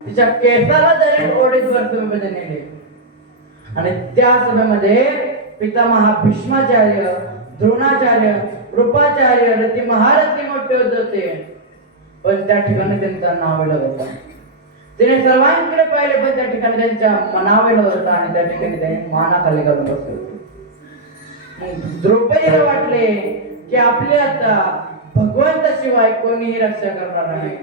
तिच्या केसाला जरी ओढीत तुम्ही नेले आणि त्या सभेमध्ये पितामहा भीष्माचार्य, द्रोणाचार्य, कृपाचार्य, रती महारथी मोठे होते, पण त्या ठिकाणी त्यांचा नाव होता. तिने सर्वांकडे पाहिले, पण त्या ठिकाणी त्यांच्या मनावेला होता आणि त्या ठिकाणी त्यांनी मानाखाली घालून बसले होते. द्रौपदीला वाटले की आपले आता भगवंताशिवाय कोणीही रक्षा करणार नाही.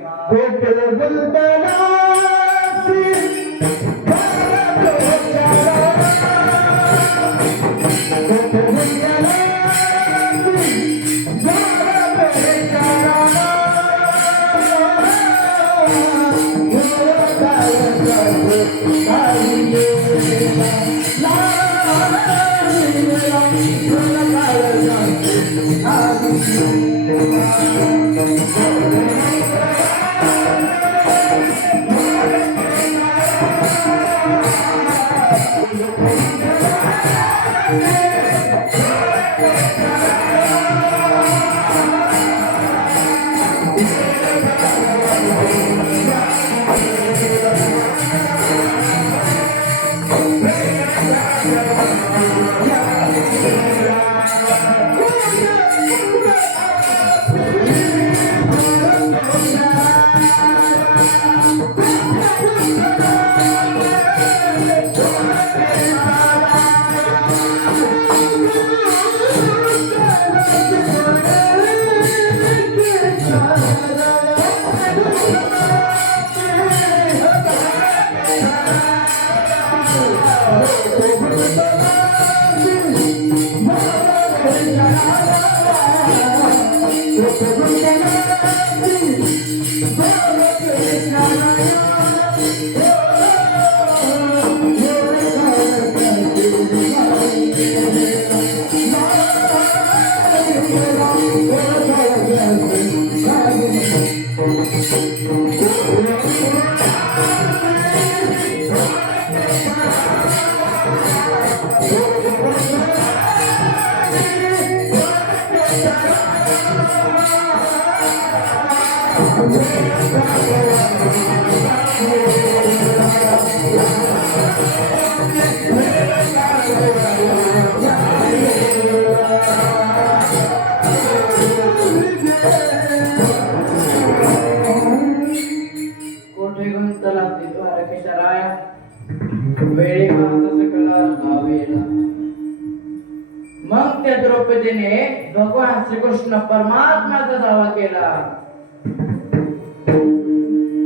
मग त्या द्रौपदीने भगवान श्रीकृष्ण परमात्म्याचा दावा केला.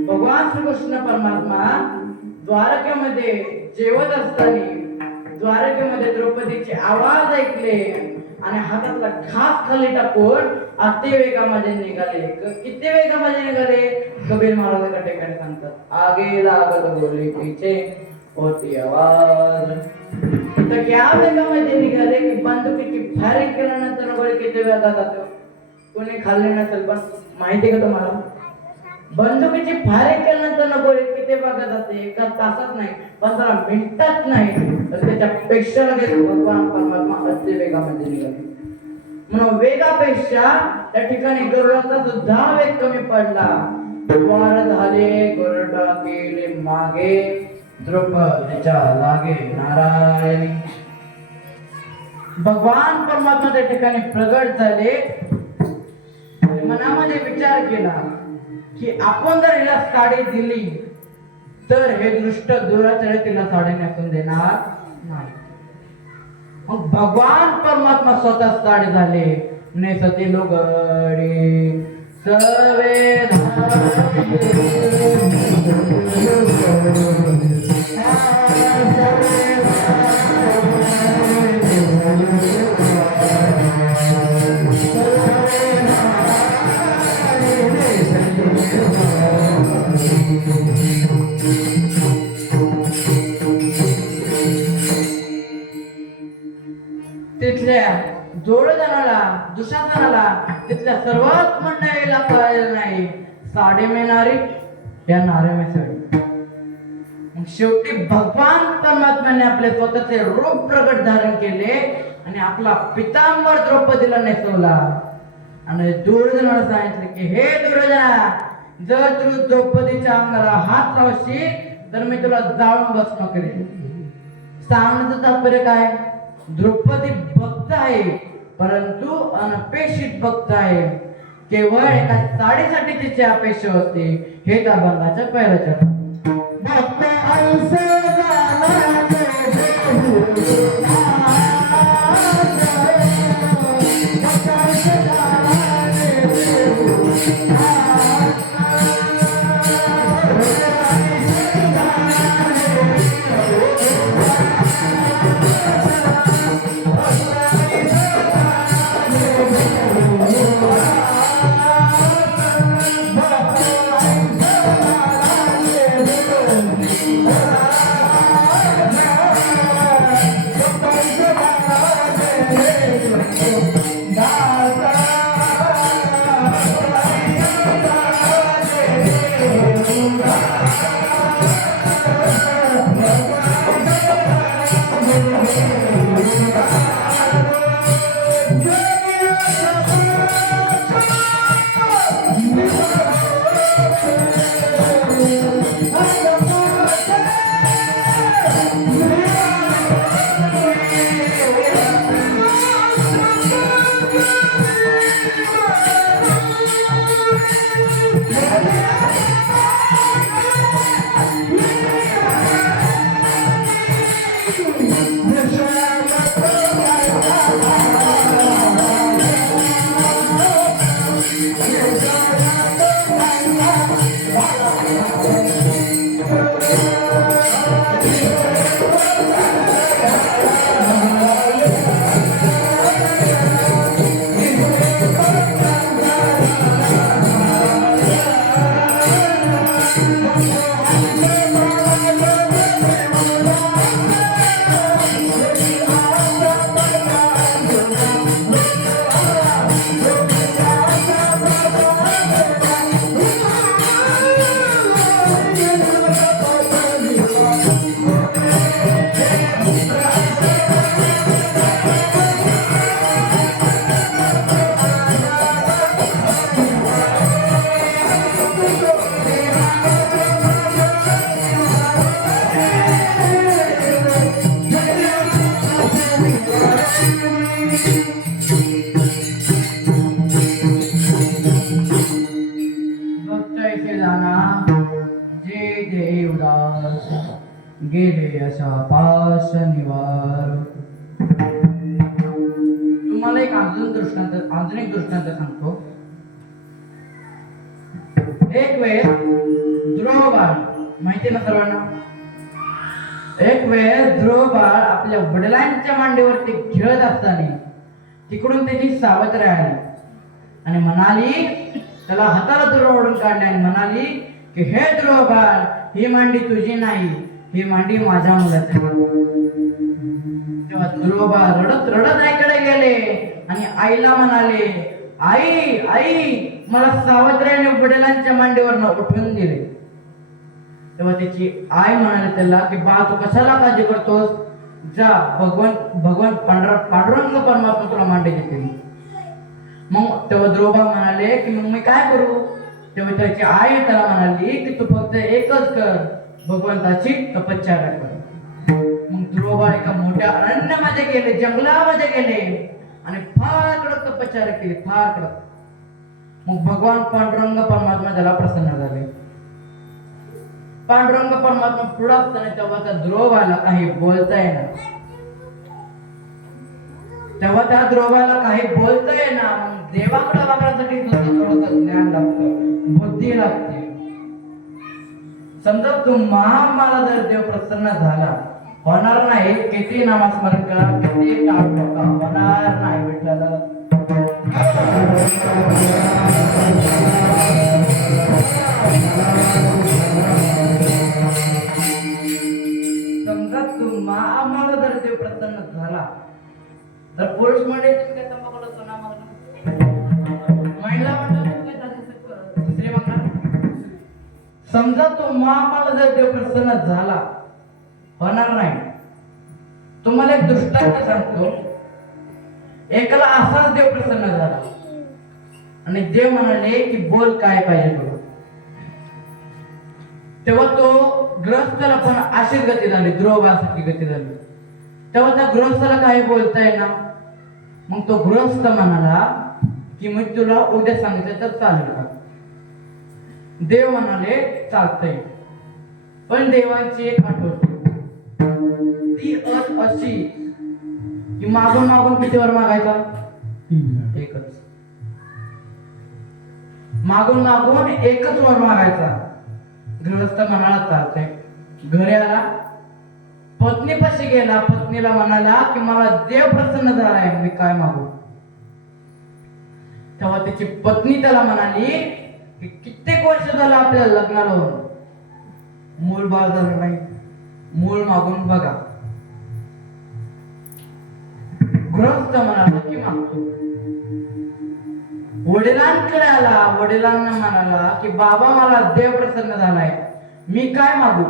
भगवान श्रीकृष्ण परमात्मा द्वारकेमध्ये जेवत असताना द्वारकेमध्ये द्रौपदीचे आवाज ऐकले आणि हातातला घास खाली टाकून अति वेगामध्ये निघाले. किती वेगामध्ये निघाले? कबीर महाराज एका ठिकाणी सांगतात, आगे लागत बोले पीछे होती आवाज. तर क्या वेगामध्ये निघाले की बंदुकीची फायरिंग केल्यानंतर गोळी किती वेगात जातो? कोणी खाल्ले नसेल पण माहिती का तुम्हाला? बंदुकीची फायरिंग केल्यानंतर गोळी किती वेगात जाते? एका तासात नाही, 15 मिनिटात नाही, तर त्याच्यापेक्षा लगेच भगवान परमात्मा अति वेगामध्ये निघाले. म्हणून वेगापेक्षा त्या ठिकाणी गरुडाचा सुद्धा वेग कमी पडला. द्वार झाले गरुडा गेले मागे, द्रौपदीच्या लागे नारायणी. भगवान परमात्मा त्या ठिकाणी प्रगट झाले. मनामध्ये विचार केला की आपण जर हिला साडी दिली तर हे दृष्ट दुराचारी तिला साडी नेसून देणार नाही. मग भगवान परमात्मा स्वतः साडी झाले. नेसती लुगडी सवे तिथल्या जोडजनाला दुशासनाला तिथल्या सर्वच मंडळीला कळालेलं नाही. साडी मिळणारी या नारे में साडी. शेवटी भगवान परमात्म्याने आपले स्वतःचे रूप प्रगट धारण केले आणि आपला पितांबर द्रौपदीला नेसवला आणि दुर्योधनाला सांगितले की हे दुर्योधना, जर तू द्रौपदीच्या अंगाला हात लावशील तर मी तुला जाळून भस्म करेन. सांगण्याचं तात्पर्य काय? द्रौपदी भक्त आहे, परंतु अनपेक्षित भक्त आहे. केवळ एका साडीसाठी तिची अपेक्षा होती. हे त्या बंगाच्या पहिल्या चरणात. भक्त ऐसे गेले अशा पाश निवार. तुम्हाला एक अजून एक दृष्टांत सांगतो. एक वेळ ध्रुव बाळ, माहिती ना सर्वांना, एक वेळ ध्रुव बाळ आपल्या वडिलांच्या मांडीवरती खेळत असताना तिकडून त्याची सावत्र आली आणि म्हणाली, त्याला हाताला दूर ओढून काढले आणि म्हणाली की हे ध्रुव बाळ, ही मांडी तुझी नाही, ही मांडी माझ्या मुलाची. तेव्हा ध्रुव बाळ रडत रडत आईकडे गेले आणि आईला म्हणाले, आई आई, मला सावत्राने वडिलांच्या मांडीवरनं उठवून दिले. तेव्हा त्याची आई म्हणाली त्याला की बा, तू कशाला काळजी करतोस, जा, भगवान पांडुरंग परमात्मा तुला मांडी देतील. मग तेव्हा ध्रुव बाळ म्हणाले की मग मी काय करू? तेव्हा त्याची आई त्याला म्हणाली की तू फक्त एकच कर, भगवंताची तपश्चर्या कर. मग ध्रुव बाळ एका मोठ्या अरण्यामध्ये गेले, जंगलामध्ये गेले आणि फार कडक तपश्चर्या केली, फार कडक. मग भगवान पांडुरंग परमात्मा त्याला प्रसन्न झाले. पांडुरंग परमात्मा पुढे असताना तेव्हा त्या ध्रुव बाळाला काही बोलता येणार, तेव्हा त्या ध्रुव बाळाला काही बोलता येणार. मग देवाकडे वागण्यासाठी थोडंसं ज्ञान लागतं, बुद्धी लागते. समजा तुम्हाला जर देव प्रसन्न झाला, होणार नाही, किती नामस्मरण करा, किती टाळ ठोका, होणार नाही. विठ्ठल समजा आम्हाला जर देव प्रसन्न झाला, तर पुरुष मंडळी काय तंबाखू सोना मागणं, महिला मंडळी काय दुसरी मागणार. समजा आम्हाला जर देव प्रसन्न झाला, होणार नाही. तुम्हाला एक दृष्टांत सांगतो. एकाला असाच देव प्रसन्न झाला आणि देव म्हणाले की बोल काय पाहिजे तुला. तेव्हा तो गृहस्थाला पण अशीच गती झाली, ध्रुवासारखी गती झाली. तेव्हा त्या गृहस्थाला काही बोलता येईना. मग तो गृहस्थ म्हणाला की मी तुला उद्या सांगितलं तर चालेल का? देव म्हणाले चालतंय. पण देवांची एक अट होती. ती अट अशी की मागून मागून किती वर मागायचा? एकच. मागून मागून एकच वर मागायचा. गृहस्थ म्हणाला चालतंय. घरी आला, पत्नीपाशी गेला, पत्नीला म्हणाला की मला देव प्रसन्न झालाय, मी काय मागू? तेव्हा त्याची पत्नी त्याला म्हणाली की कित्येक वर्ष झालं आपल्या लग्नाला होऊन मूल बाळ झालं नाही, मूल मागून बघा. गृहस्थ म्हणाला की मागतो. वडिलांकडे आला, वडिलांना म्हणाला की बाबा मला देव प्रसन्न झालाय, मी काय मागू?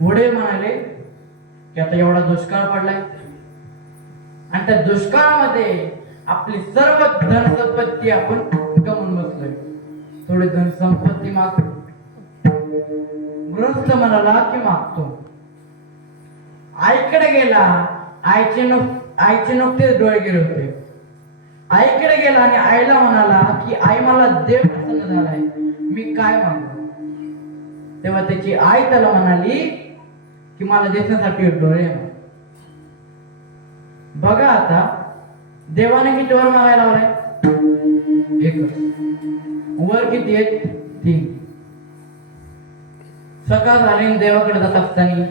वडील म्हणाले की आता एवढा दुष्काळ पडलाय आणि त्या दुष्काळामध्ये आपली सर्व धन संपत्ती आपण गमावून बसलोय, थोडी धन संपत्ती माग. गृहस्थ म्हणाला की मागतो. आईकडे गेला, आईचे नुकतेच डोळे गेले होते. आईकडे गेला आणि आईला म्हणाला की आई मला देव प्रसन्न झालाय, मी काय मागू? तेव्हा त्याची आई त्याला म्हणाली की मला दिसण्यासाठी डोळे. बघा आता देवाने किती वर मागायला लावलाय? एकच. वर किती आहेत? 3. सकाळ झाली, देवाकडे जात असताना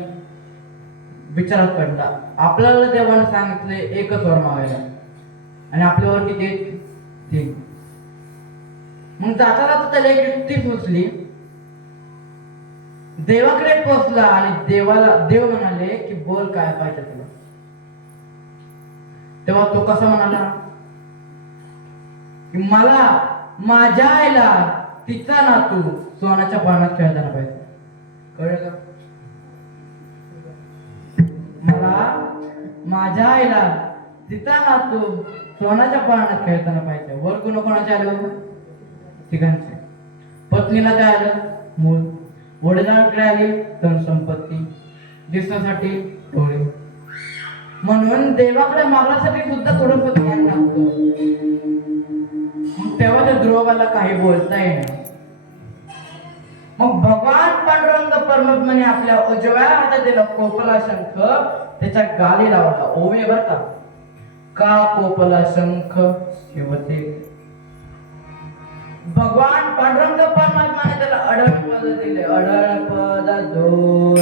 विचारात पडला, आपल्याला देवाने सांगितले एकच वर मागायला आणि आपल्यावर किती आहेत? 3. मग जाताना त्याला एक युक्ती सुचली. देवाकडे पोहोचला आणि देव म्हणाले की बोल काय पाहिजे तुला? तेव्हा तो कसा म्हणाला की मला माझ्या आईला तिचा नातू सोन्याच्या पाण्यात खेळताना पाहिजे. कळलं का? मला माझ्या आईला तिचा नातू सोन्याच्या पाण्यात खेळताना पाहिजे. वर कोणाचे आले? तिघांचे. पत्नीला काय आलं? मूल. वडिलांकडे आली धन संपत्ती, दिसण्यासाठी डोळे. म्हणून देवाकडे मागण्यासाठी सुद्धा थोडंसं ज्ञान लागतं. तेव्हा त्या ध्रुवाला काही बोलता येणार. मग भगवान पांडुरंग परमात्म्याने आपल्या उजव्या हातातील कोपला शंख त्याच्या गाली लावला. ओवे बर का कोपला शंख शिवते. भगवान पांडुरंग परमात्म्याने त्याला अडळ पद दिले. अडळ पद दूर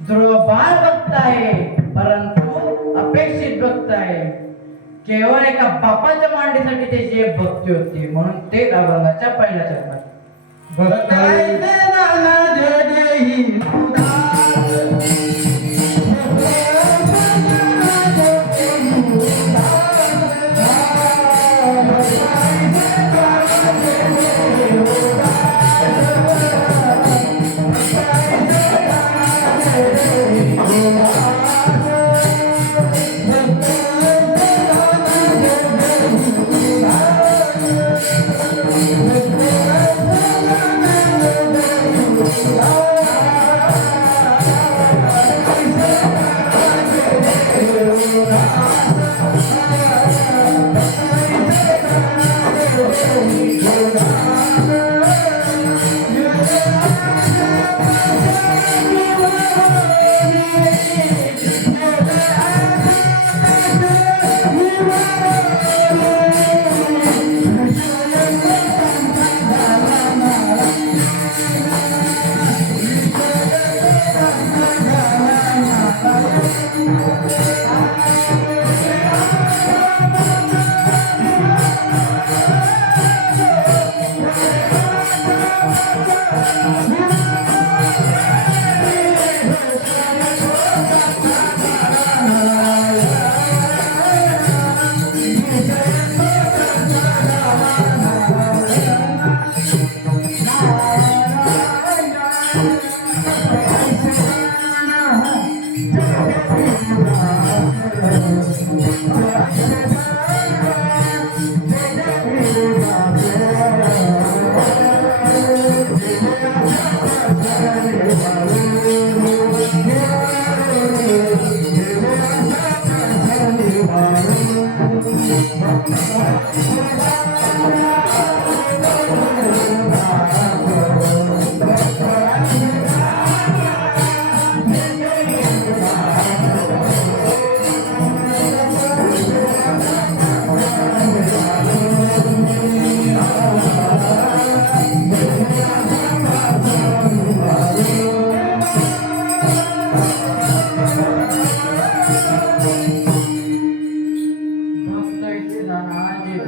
ध्रुव बाळ भक्त आहे, परंतु अपेक्षित भक्त आहे. केवळ एका बापाच्या मांडीसाठी त्याची एक भक्ती होती, म्हणून ते अभंगाच्या पहिल्या चरणात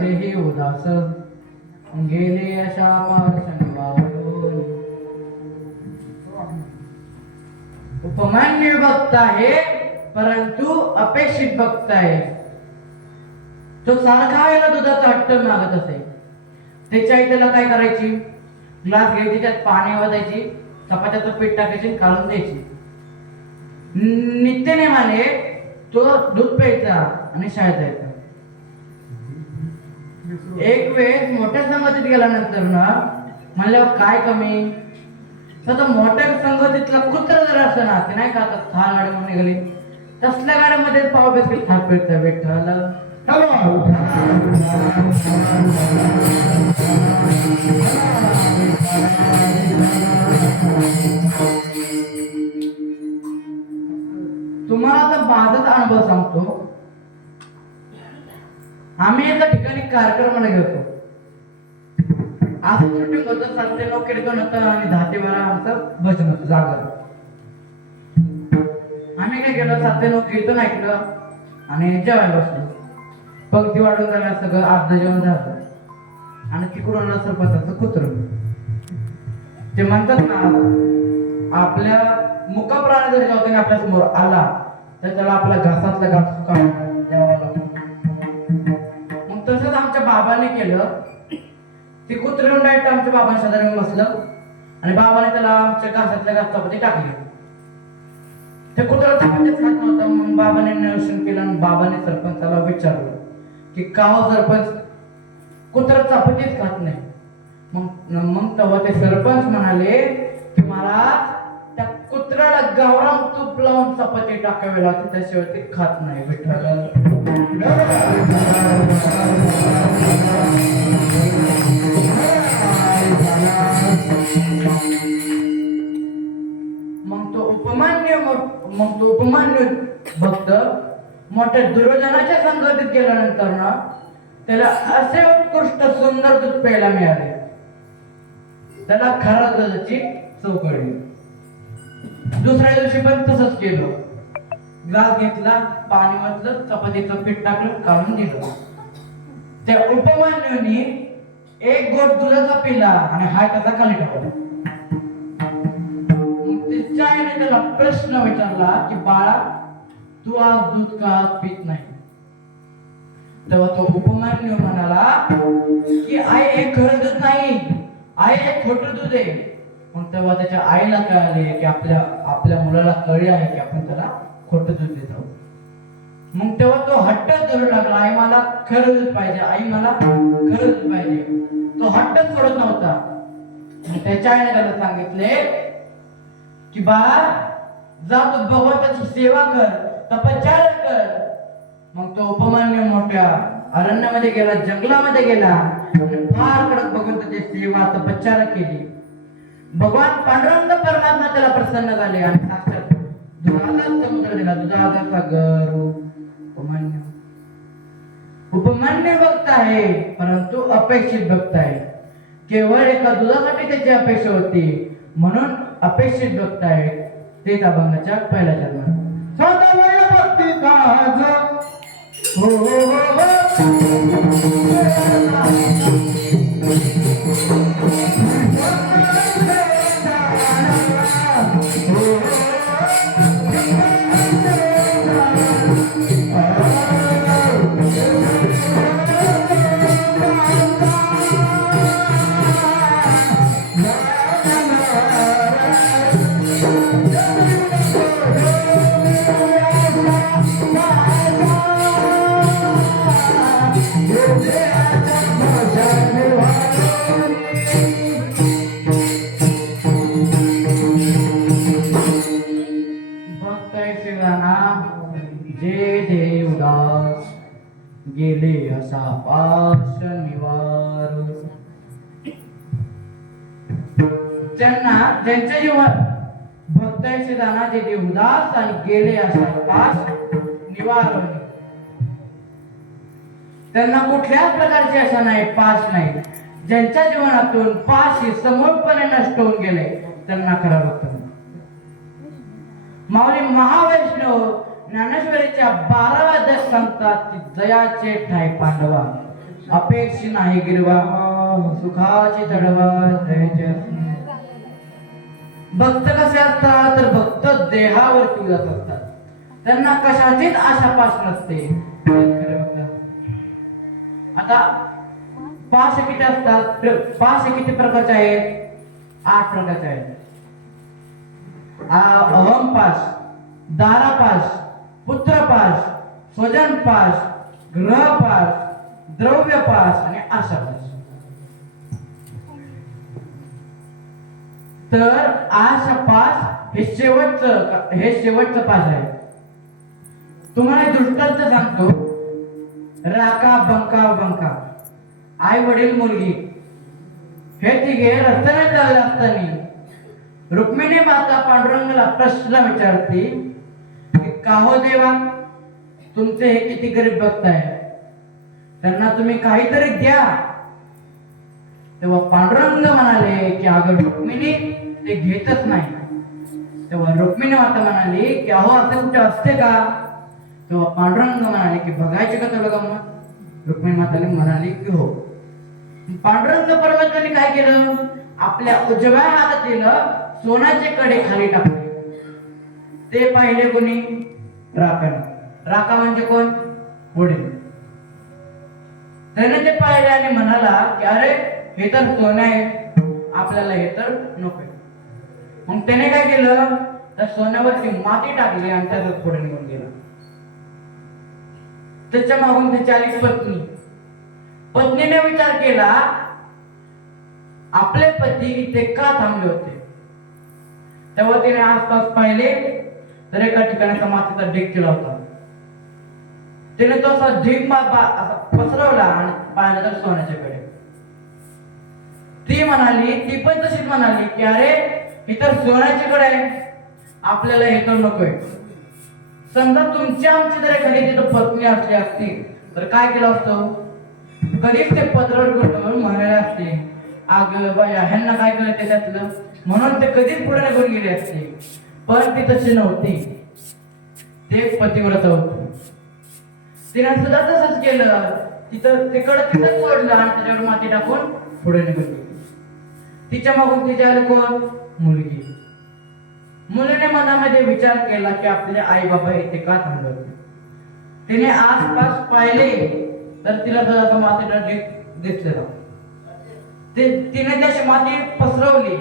जेथेही उदास गेले अशा पार्श्ववाहून. उपमान्य भक्त आहे परंतु अपेक्षित भक्त आहे. तो सारखा याला दुधाचा हट्ट मागत असे. त्याच्या आई त्याला काय करायची, ग्लास घ्यायची, त्यात पाणी वाजायची, चपात्याचं पीठ टाकायची, काढून द्यायची. नित्यनेमाने तो दूध प्यायचा आणि शाळेत जायचा. एक वेळेस मोठ्या संगतीत गेल्यानंतर ना म्हणल्यावर काय कमी, तर मोठ्या संगतीतला कुत्र जर असं ना ते नाही का आता थाल गाडी म्हणून निघाली, तसल्या गाड्यामध्ये पाव बिस्किट खात फिरता विठ्ठल. तुम्हाला आता माझाच अनुभव सांगतो. आम्ही एका ठिकाणी कार्यक्रमाला गेलो. असं शूटिंग होतं, 7 ते 9 कीर्तन होतं आणि 10 ते 12 आमचं भजन होतं जागर. आम्ही काय केलं, 7 ते 9 कीर्तन ऐकलं आणि जेवायला बसलो. पंक्ती वाढून झाल्या, सगळं अर्ध जेवण झालं आणि तिकडून सरपंचाचं कुत्र. ते म्हणतात ना, आपल्या मुखप्राण जर जेवताना आपल्या समोर आला तर त्याला आपल्या घासातला घास द्यावा लागतो. मग तसंच आमच्या बाबाने केलं. ते कुत्र येऊन डायरेक्ट आमच्या बाबांच्या शेजारी येऊन बसलं आणि बाबाने त्याला आमच्या घासातल्या घास चपाती टाकली. ते कुत्र चपातीच खात नव्हतं. मग बाबाने निरीक्षण केलं आणि बाबाने सरपंचाला विचारलं की का हो सरपंच, कुत्र चपातीच खात नाही. मग तेव्हा ते सरपंच म्हणाले की मला त्या कुत्र्याला गावरान तूप लावून चपाती टाकावी लागते, त्याशिवाय ते खात नाही विठ्ठल. मग तो उपमान्य भक्त मोठ्या दुर्योधनाच्या संगतीत गेल्यानंतर ना त्याला असे उत्कृष्ट सुंदर दूध प्यायला मिळाले. त्याला खरा दुधाची चव कळली. दुसऱ्या दिवशी पण तसंच केलं. ग्लास घेतला, पाणी ओतलं, चपातीचं पीठ टाकलं, काढून दिलं. त्या उपमान्याने एक गोट दुधाचा पिला आणि हाय त्याचा खाली टाकला. मग तिच्या आईने त्याला प्रश्न विचारला की बाळा, तू आज दूध का पित नाही? तेव्हा तो उपमान्य म्हणाला की आई हे खरं दूध नाही, आई हे खोटं दूध आहे. मग तेव्हा त्याच्या आईला कळाले की आपल्या मुलाला कळले आहे की आपण त्याला खोटं दूध देत आहोत. मग तेव्हा तो हट्ट धरू लागला, आई मला खरं दूध पाहिजे, आई मला खरं दूध पाहिजे. तो हट्टच सोडत नव्हता. त्याच्या आईने त्याला सांगितले की बाळा, जा तू भगवंताची सेवा कर, तपश्चर्या कर. मग तो उपमान्य मोठ्या अरण्यामध्ये गेला, जंगलामध्ये गेला आणि फार कडक भगवंताची सेवा तपश्चर्या केली. भगवान पांडुरंग परमात्मा त्याला प्रसन्न झाले आणि साक्षात दुधाचा समुद्र दिला, दुधाचा सागर. उपमान्य भक्त आहे परंतु अपेक्षित भक्त आहे. केवळ एका दुधासाठी त्याची अपेक्षा होती म्हणून अपेक्षित भक्त आहे. तेच अभंगाच्या पहिल्या चरणात. भक्ती काज हो हो गेले असा पाश निवार. त्यांना ज्यांचे जीवन भक्तांचे दाना जे उदास आणि गेले असा पास निवारण, त्यांना कुठल्याच प्रकारची अशा नाही, पास नाही. ज्यांच्या जीवनातून पास ही समूळपणे नष्ट होऊन गेले त्यांना खरं भक्त. माऊली महावैष्णव ज्ञानेश्वरीच्या 12व्या अध्यायात सांगतात की जयाचे ठाई पांडवा, अपेक्षी नाही गिरवा, सुखाची तडवा जयाचे. भक्त कसे असतात तर भक्त देहावरती उदास असतात, त्यांना कशाचीच आशा पास नसते. आता पास किती असतात? पास किती प्रकारचे आहेत? 8 प्रकारचे आहेत. अहम पास, दारा पास, पुत्र पास, स्वजन पास, ग्रह पास, द्रव्य पास आणि आशा पास. तर आशा पास हे शेवटचं पास आहे. तुम्हाला दृष्टांत सांगतो. राका बंका बंका, आई वडील मुलगी हे तिघे रस्त्याने चालले असताना रुक्मिणी माता पांडुरंगाला प्रश्न विचारते की का हो देवा, तुमचे हे किती गरीब भक्त आहे, त्यांना तुम्ही काहीतरी द्या. तेव्हा पांडुरंग म्हणाले की अगं रुक्मिणी, ते घेतच नाही. तेव्हा रुक्मिणी माता म्हणाली की अहो असं कुठे असते का? तेव्हा पांडुरंग म्हणाले की बघायचे का तुला गंमत? रुक्मिणी माताने म्हणाली की हो. पांडुरंग परमेश्वराने काय केलं? आपल्या उजव्या हातातील सोन्याचे कडे खाली टाकले. ते पाहिले कोणी? राकाने. राका म्हणजे कोण? वडील. त्याने ते पाहिले आणि म्हणाला की अरे हे तर सोने आहे, आपल्याला हे तर नको. मग त्याने काय केलं? तर सोन्यावरती माती टाकली आणि त्याचा पुढे निघून गेला. त्याच्या मागून त्याची आली पत्नीने विचार केला आपले पती इथे का थांबले होते. तेव्हा तिने आसपास पाहिले तर एका ठिकाणी मातीचा ढीग केला होता. तिने तो असा ढीग पसरवला आणि पाहिलं तर सोन्याच्या कडे. ती पण तशीच म्हणाली की अरे इतर सोन्याची कडे आहे, आपल्याला हे तर नकोय. समजा तुमच्या आमची जर एखादी तिथं पत्नी असली असती तर काय केलं असतं? कधीच ते पत्रावर म्हणून म्हणाले असते अग बाया ह्यांना काय कळते त्यातलं, म्हणून ते कधीच पुढे निघून गेले असते. पण ती तशी नव्हती, ते पतिव्रता होती. तिने सुद्धा तसंच केलं. तिकडं सोडलं आणि त्याच्यावर माती टाकून पुढे निघून गेली. तिच्या मागून तिच्या कोण? मुलगी. मुलीने मनामध्ये विचार केला की आपले आई बाबा इथे का थांबले होते. तिने आसपास पाहिले तर तिला जरा मातीचा ढीग दिसलेला. तिने त्याची माती पसरवली,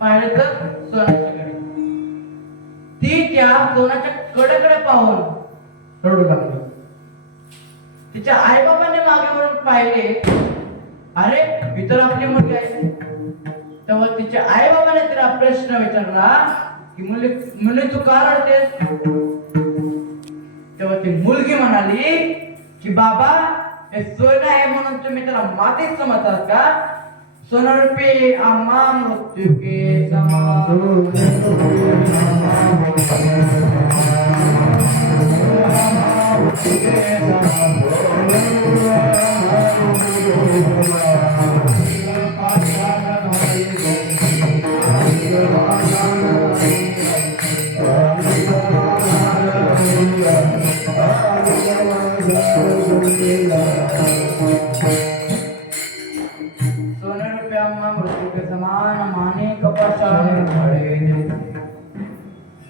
पाहिलं तर सोन्याच्या कडे. ती त्या सोन्याच्या कडेकडे पाहून रडू लागली. तिच्या आई बाबांनी मागे वळून पाहिले, अरे इतर आपली मुलगी आहे. तेव्हा तिच्या आई बाबाने तिला प्रश्न विचारला की मुली तू का रडतेस? तेव्हा ती मुलगी म्हणाली की बाबा हे सोनं आहे म्हणून तुम्ही त्याला मातीत समजतात का? सोनरूपी आम्हा मृत्यू के समान.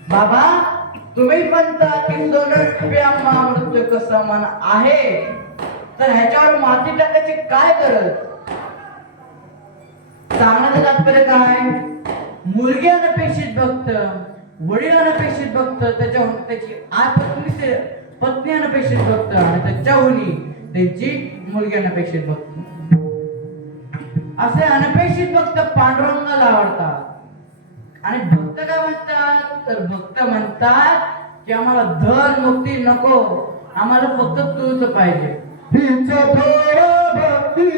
बाबा तुम्ही म्हणता की सोनरूपी आम्हा मृत्यू समान आहे, तर ह्याच्यावर माती टाकायची काय गरज? सांगण्याचं तात्पर्य काय? मुलगी अनपेक्षित भक्त, वडील अनपेक्षित भक्त, त्याच्याहून त्याची पत्नी अनपेक्षित भक्त आणि त्याच्याहून त्यांची मुलगी अनपेक्षित भक्त. असे अनपेक्षित भक्त पांडुरंगाला आवडतात. आणि भक्त काय म्हणतात? तर भक्त म्हणतात की आम्हाला धन मुक्ती नको, आम्हाला फक्त तूच पाहिजे. भक्ती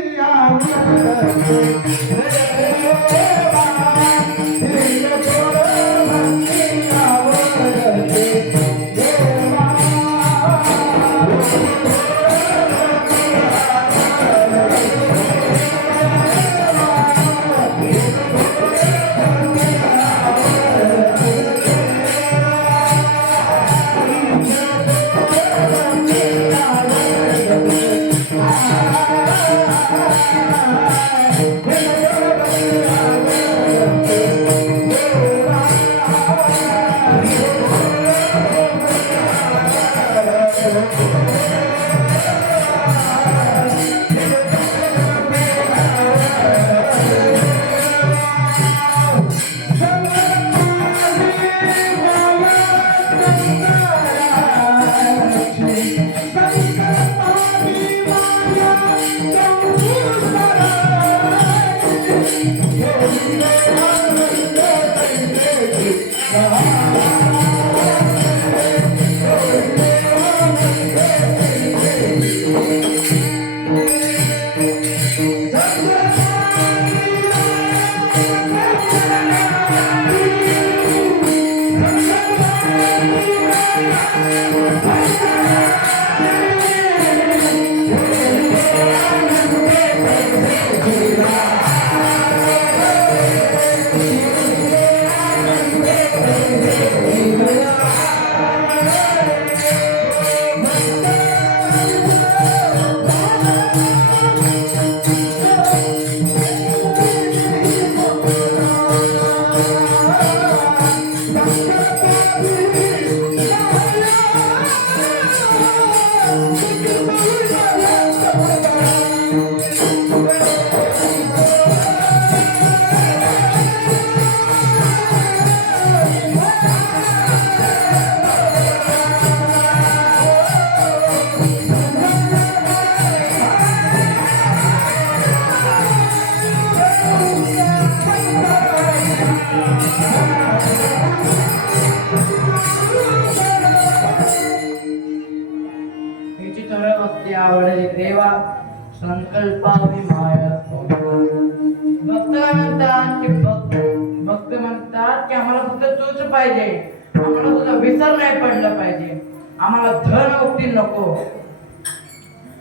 हिची थोडं भक्ती आवडली देवा संकल्पावी माया भक्त म्हणतात की आम्हाला फक्त तूच पाहिजे, आम्हाला तुझा विसर नाही पडला पाहिजे, आम्हाला धन मुक्ती नको.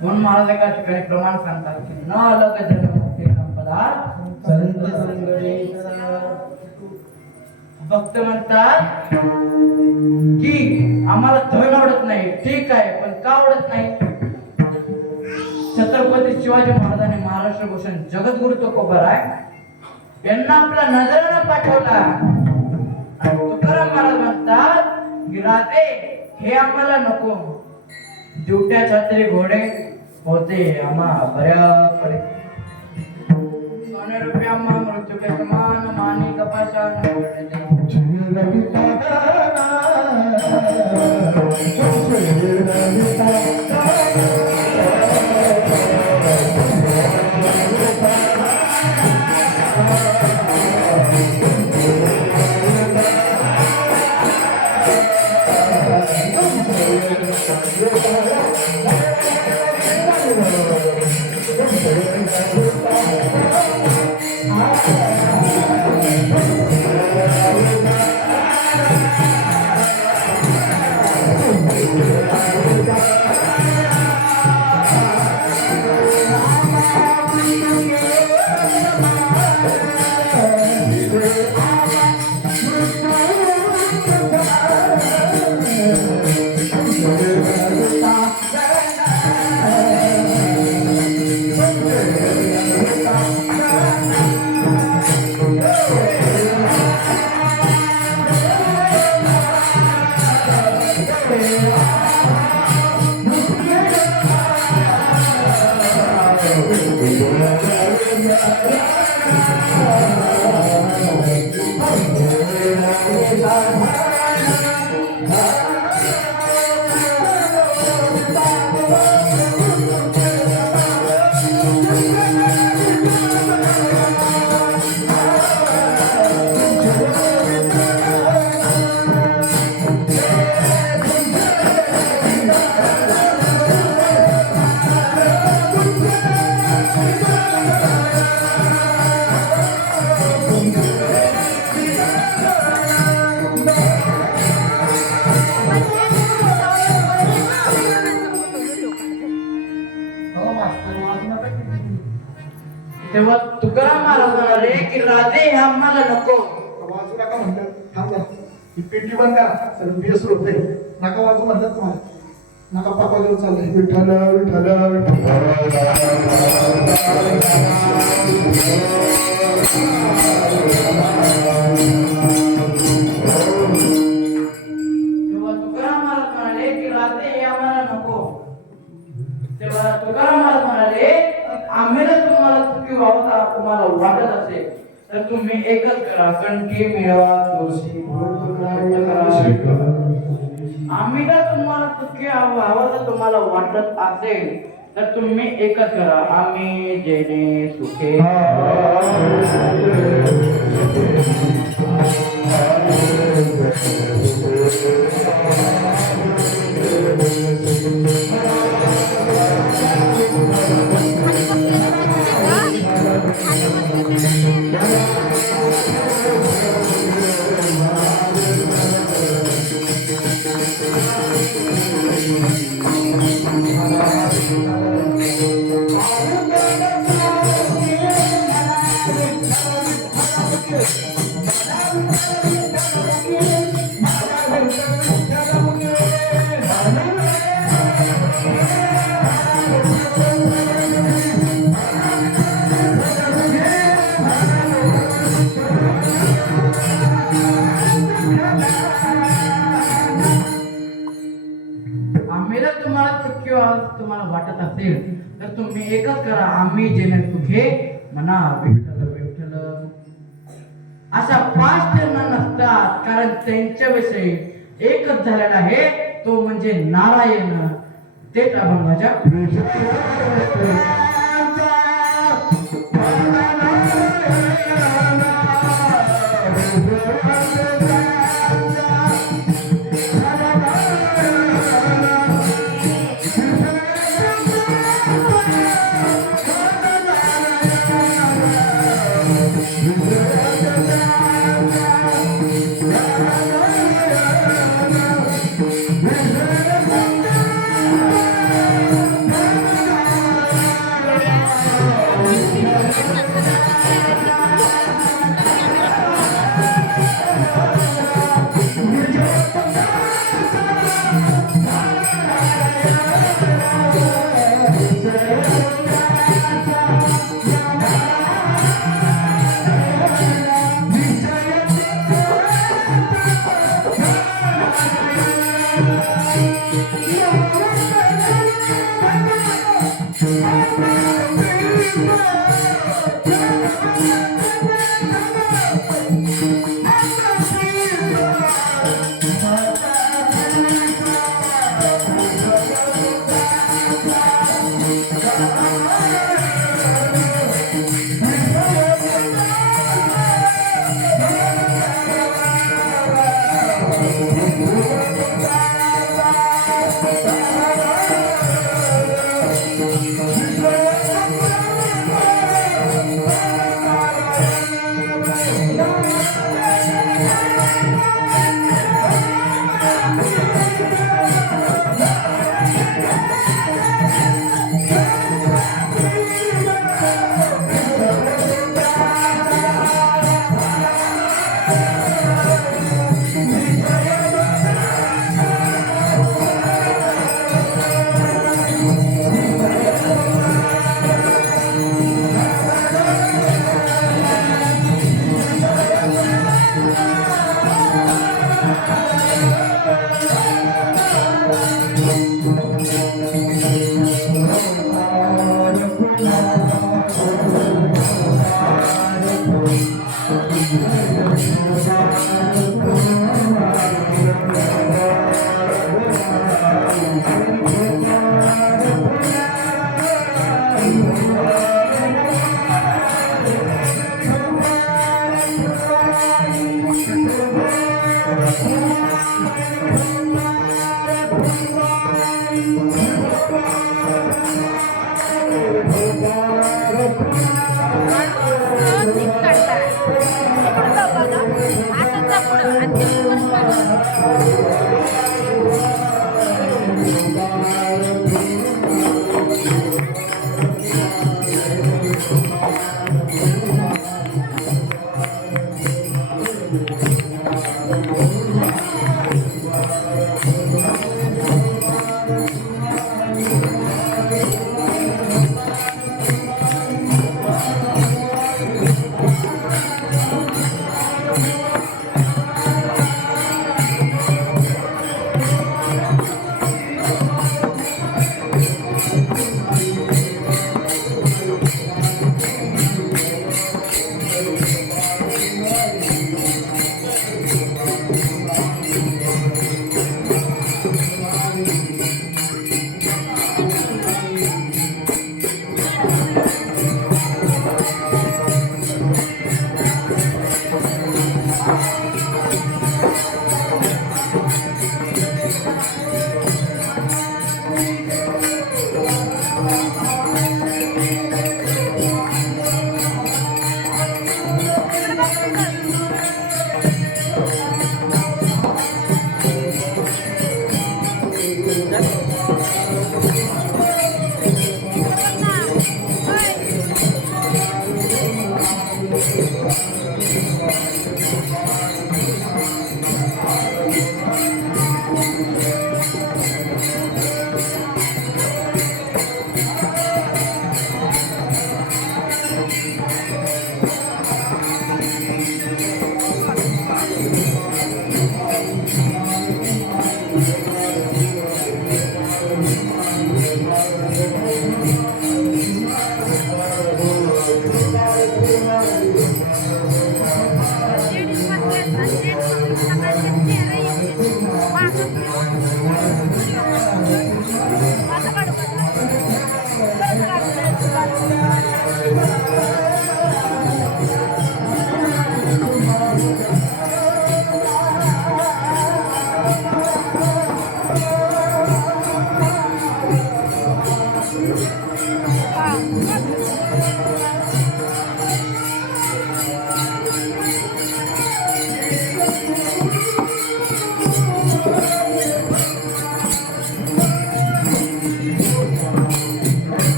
म्हणून महाराज एका ठिकाणी प्रमाण सांगतात की न अलग धन मुक्ती संपदा संत संगडेच. भक्त म्हणतात की आम्हाला धन आवडत नाही, ठीक आहे, पण का आवडत नाही? छत्रपती शिवाजी महाराजांनी महाराष्ट्र भूषण जगद्गुरु तुकोबाराय यांना आपला नजरानं पाठवला. तुकाराम महाराज म्हणतात की राधे हे आम्हाला नको, दिवट्या छात्री घोडे होते आम्हा बऱ्या पडे, सोने रुपये आम्हा मृत्यू के समान मानी कपाशा तेव्हा तुकाराम महाराज म्हणाले की राधे हे आम्हाला नको. वाजू नका म्हणलं, थांब जरा. ही पेटी बंद करा, सर बेसूर होते. नका वाजू म्हणलं तुम्हाला, नका पापा घेऊन चाललंय. विठ्ठल तेव्हा तुकाराम महाराज म्हणाले की राधे हे आम्हाला नको. तेव्हा तुकाराम महाराज म्हणाले आम्हाला तुम्हाला वाटत असेल तर तुम्ही एकच करा, कंठी मिळवा तुळशी. आम्ही जर तुम्हाला सुखी हवं तर तुम्हाला वाटत असेल तर तुम्ही एकच करा, आम्ही जेणे सुखे. आम्ही जर तुम्हाला चुकी तुम्हाला वाटत असेल तर तुम्ही एकच करा, आम्ही जेणे तुझे म्हणा विठ्ठल विठ्ठल. अशा 5 चरणा नसतात, कारण त्यांच्याविषयी एकच झालेला आहे, तो म्हणजे नारायण. तेच अभंगाच्या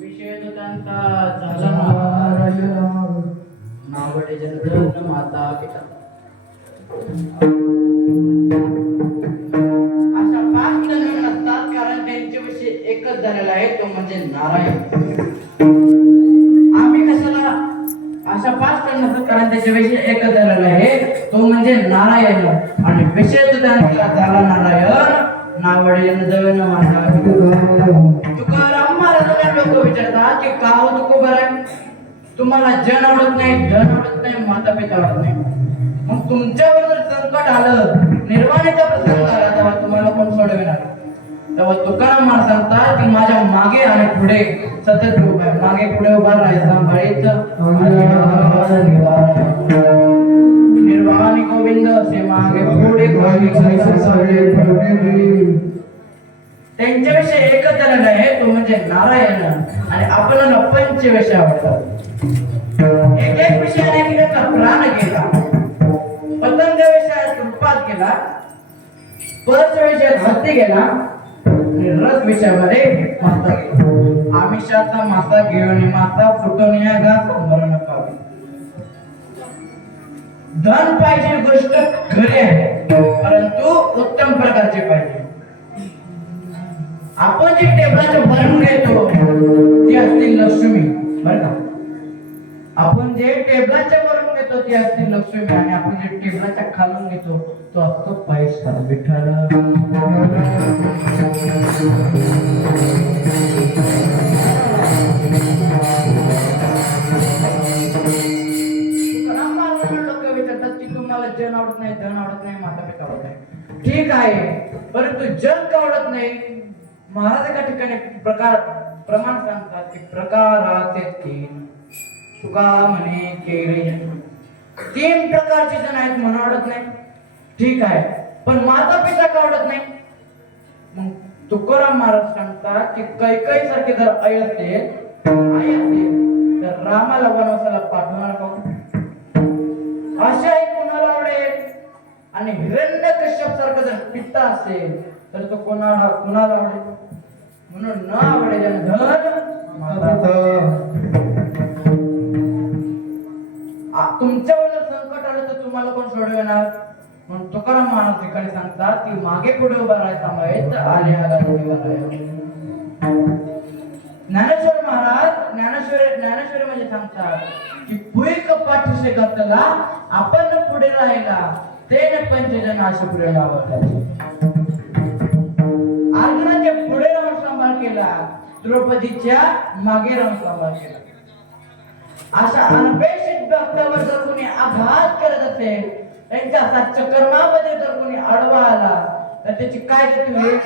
विषय तो त्यांचा झाला ना. नावडे जनधन माता पिता अशा 5 जण नसतात, कारण त्यांच्याविषयी एकच झालेला आहे, तो म्हणजे नारायण. आम्ही कशाला अशा 5 जण नसतात, कारण त्याच्याविषयी एकच झालेला आहे, तो म्हणजे नारायण. आणि विषय तो त्यांचा झाला नारायण. नावडे जनधन माता पिता. तुकाराम महाराजांना लोक विचारतात की का हो तुकोबाराय, तुम्हाला जन आवडत नाही, धन आवडत नाही, माता पिता आवडत नाही, मग तुमच्यावर जर संकट आलं, निर्वाणीचा प्रसंग आला, तेव्हा तुम्हाला कोण सोडविणार? तेव्हा तुकाराम महाराज सांगतात की माझ्या मागे आणि पुढे सतत उभा आहे. मागे पुढे उभा राहायचा बळीच निर्वाणी गोविंद असे मागे पुढे त्यांच्याविषयी एकच झालेला आहे, तो म्हणजे नारायण. आणि आपल्याला पंचविषय आवडतात. एक एक विषयाने की त्याचा प्राण गेला. पतंग विषयात रूपात गेला, पर्स विषयात हत्ती गेला, आणि रस विषयामध्ये मासा गेला. आमिषाचा मासा घेऊन मासा फुटून या घास मरण पावे. धन पाहिजे गोष्ट खरी आहे, परंतु उत्तम प्रकारचे पाहिजे. आपण जे टेबलाचे भरून घेतो ती असते लक्ष्मी, बरं का? आपण जे टेबलाच्या वरून घेतो ती असते लक्ष्मी, आणि आपण जे टेबलाच्या खालून घेतो तो असतो पैसा. विठ्ठल लोक विचारतात की तुम्हाला जन आवडत नाही, धन आवडत नाही, माता पिता आवडत नाही. ठीक आहे, परंतु जन का आवडत नाही? महाराज एका ठिकाणी प्रमाण सांगतात की प्रकाराचे 3. तुका म्हणे केले 3 प्रकारचे जण आहेत म्हणून आवडत नाही. ठीक आहे, पण माता पिता का आवडत नाही? मग तुकाराम महाराज सांगतात की कैकई सारखे जर आई असेल तर रामाला वनवासाला पाठवणार का? अशी आई कोणाला आवडेल? आणि हिरण्यकश्यप सारखा जर पिता असेल तर तो कोणाला आवडेल? म्हणून न आवडेल धन माता. तुमच्यावर जर संकट आलं तर तुम्हाला कोण सोडवणार? म्हणून तुकाराम महाराज ठिकाणी सांगतात की मागे पुढे उभा राहायचा माहीत आले आला ज्ञानेश्वर महाराज ज्ञानेश्वरी म्हणजे सांगतात की पुईक पाठीशी करताना आपण पुढे राहिला तेने पंचजन असे पुढे लावतात. अर्जुनाचे पुढे राहून सांभाळ केला, द्रौपदीच्या मागे राहून सांभाळ केला. अशा अनपेक्षित भक्तावर जर कोणी आघात करत असेल, त्यांच्या सच्चकर्मामध्ये जर कोणी आडवा आला तर त्याची काय गती होईल?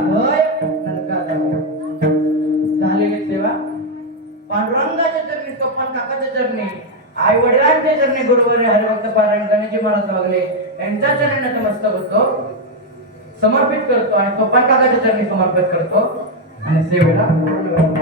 भय नरकाचा भय. झालेली सेवा पांडुरंगाच्या चरणी, सोपान काकाच्या चरणी, आई वडिलांच्या चरणी, गुरुवर हरिभक्त पारायण गणेशजी महाराज वागले यांच्या चरणी नतमस्तक होतो, समर्पित करतो आणि सोपान काकाच्या चरणी समर्पित करतो आणि सेवेला पूर्ण